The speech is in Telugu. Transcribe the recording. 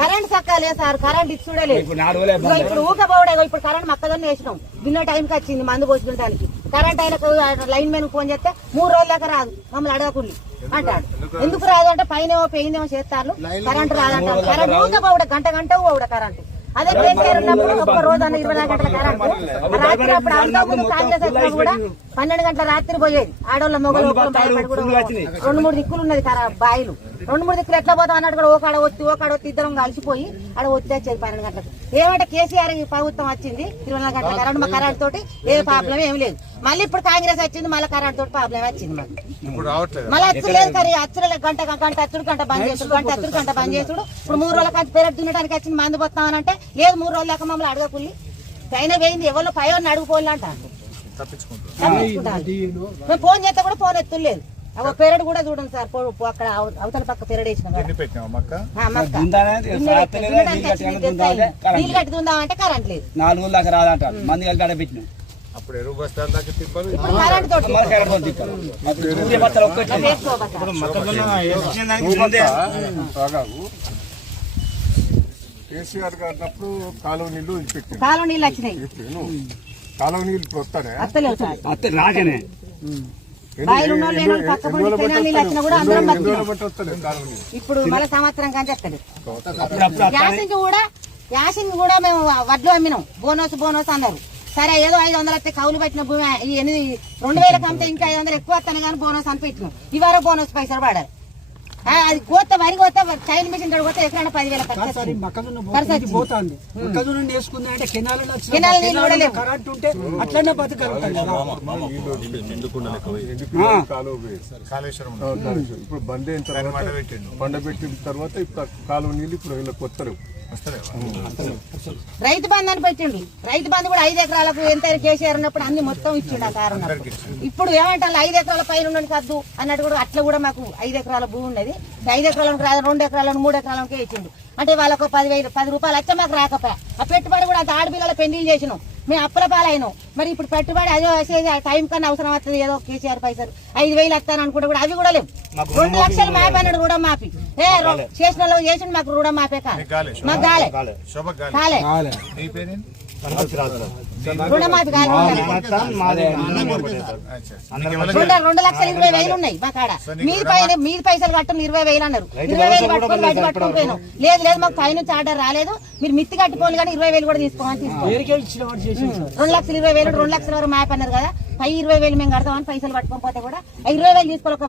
కరెంట్ సక్కాలే సార్, కరెంట్ ఇచ్చుడలేదు. ఇప్పుడు ఊకపోవడే ఇప్పుడు కరెంట్ మక్కదన్న వేసినాం, దిన్న టైంకి వచ్చింది మందు పోసుకుంటానికి. కరెంట్ ఆయనకు లైన్ మ్యాన్ ఫోన్ చేస్తే 3 రోజుల దాకా రాదు, మమ్మల్ని అడగకుండా అంటాడు. ఎందుకు రాదు అంటే పైన పెయిందేమో చేస్తారు, కరెంట్ రాదంటారు. కరెంట్ ఊకపోవడే గంట పోవడే కరెంట్. అదే కేసీఆర్ ఉన్నప్పుడు ఒక్క రోజు అన్న 24 గంటల కరెంట్ రాత్రి. అప్పుడు అంతకుముందు కాంగ్రెస్ వచ్చినా కూడా 12 గంటల రాత్రి పోయేది. ఆడోళ్ళ మొగలు భయపడి కూడా 2-3 దిక్కులు ఉన్నది బాయిలు. 2-3 దిక్కులు ఎట్లా పోతాం అన్నట్టు కూడా ఓకాడ వచ్చి ఇద్దరం కలిసిపోయి ఆడ వచ్చేది 12 గంటలకు. ఏమంటే కేసీఆర్ ప్రభుత్వం వచ్చింది, 24 గంటల కరెంట్. మా కరెంట్ తోటి ఏ ప్రాబ్లం ఏమి లేదు. మళ్ళీ ఇప్పుడు కాంగ్రెస్ వచ్చింది, మళ్ళీ కరెంట్ తోటి ప్రాబ్లం వచ్చింది. మళ్ళీ అచ్చలేదు కరీ అచ్చలేదు. గంట అచ్చుడు గంట బంద్ చేసుడు, గంట బంద్ చేసుడు. ఇప్పుడు 3 రోజుల కంటే పెరట్ తినడానికి వచ్చింది, మందు పోతామనంటే లేదు 3 రోజుల దాకా మమ్మల్ని అడగకుల్లి. పైన పోయింది, ఎవరు పైన అడుగుపోలే అంట. మేము ఫోన్ చేస్తే కూడా ఫోన్ ఎత్తులేదు. పెరడు కూడా చూడండి సార్, అక్కడ అవతల పక్క పెరడు వేసిన నీళ్ళు కట్టి తుందామంటే కరెంట్ లేదు. 4 రోజుల దాకా రాదంట, మంది కలిసి ఆడ పెట్టినాం. కరెంట్ తోటి కేసీఆర్ గారినప్పుడు కాలువ నీళ్లు వచ్చినాయి. కాలువ నీళ్లు ఇప్పుడు వస్తానే రాకనే ఇప్పుడు మళ్ళీ సంవత్సరం కానీ చెప్తాడు. యాసింగ్ కూడా మేము వడ్లు అమ్మినాం, బోనస్ అన్నారు. సరే ఏదో 500 వస్తే కౌలు పెట్టిన భూమి 2000 కంటే ఇంకా 500 ఎక్కువ వస్తాను కానీ బోనస్ అని పెట్టినాం. ఇవారో బోనస్ పైసలు పడాలి. అది కోత వరి కోత చైన్ మిషన్ కొడితే ఎక్కడైనా 10,000 ఇప్పుడు బండి బండబెట్టిన తర్వాత ఇప్పుడు కాలువ నీళ్ళు ఇప్పుడు వీళ్ళకి వస్తలేవు. రైతు బంధు అని పెట్టిండు. రైతు బంధు కూడా 5 ఎకరాలకు ఎంత కేసీఆర్ ఉన్నప్పుడు అన్ని మొత్తం ఇచ్చిండు ఆ కారణం. ఇప్పుడు ఏమంటారు 5 ఎకరాల పైన ఉండని కద్దు అన్నట్టు కూడా అట్లా కూడా మాకు 5 ఎకరాల భూమి ఉన్నది. 5 ఎకరాలకు రాదు, 2 ఎకరాలను 3 ఎకరాలకే ఇచ్చిండు. అంటే వాళ్ళకు 10 రూపాయలు వచ్చా మాకు రాకపోయా. ఆ పెట్టుబడి కూడా అంత ఆడపిల్లల పెళ్లిళ్ళు చేసినాం, మేము అప్పుల పాలైనాం. మరి ఇప్పుడు పెట్టుబడి అదే వచ్చేది టైం కన్నా అవసరం వస్తుంది. ఏదో కేసీఆర్ పైసలు 5,000 వస్తాను అనుకుంటే కూడా అవి కూడా లేవు. 2 లక్షలు మాపి అన్నాడు కూడా మాపి చేసిన చేసిండు, మాకు కూడా మాపే కాలే, మాకు కాలే రుణమాఫీ కాలే. 2,20,000 ఉన్నాయి మా కాడ. మీది పైసలు కట్టుకుని 20,000 అన్నారు. 20,000 కట్టుకొని బయట పట్టుకొని పోయినాం. లేదు మాకు పైనుంచి ఆర్డర్ రాలేదు, మీరు మిత్తి కట్టుకోవాలి కానీ 20,000 కూడా తీసుకోమని తీసుకోవాలి. 2,20,000 2 లక్షల వరకు మ్యాప్ అన్నారు కదా, 20,000 మేము కడతామని పైసలు పట్టుకోకపోతే కూడా 20,000 తీసుకోవాలి.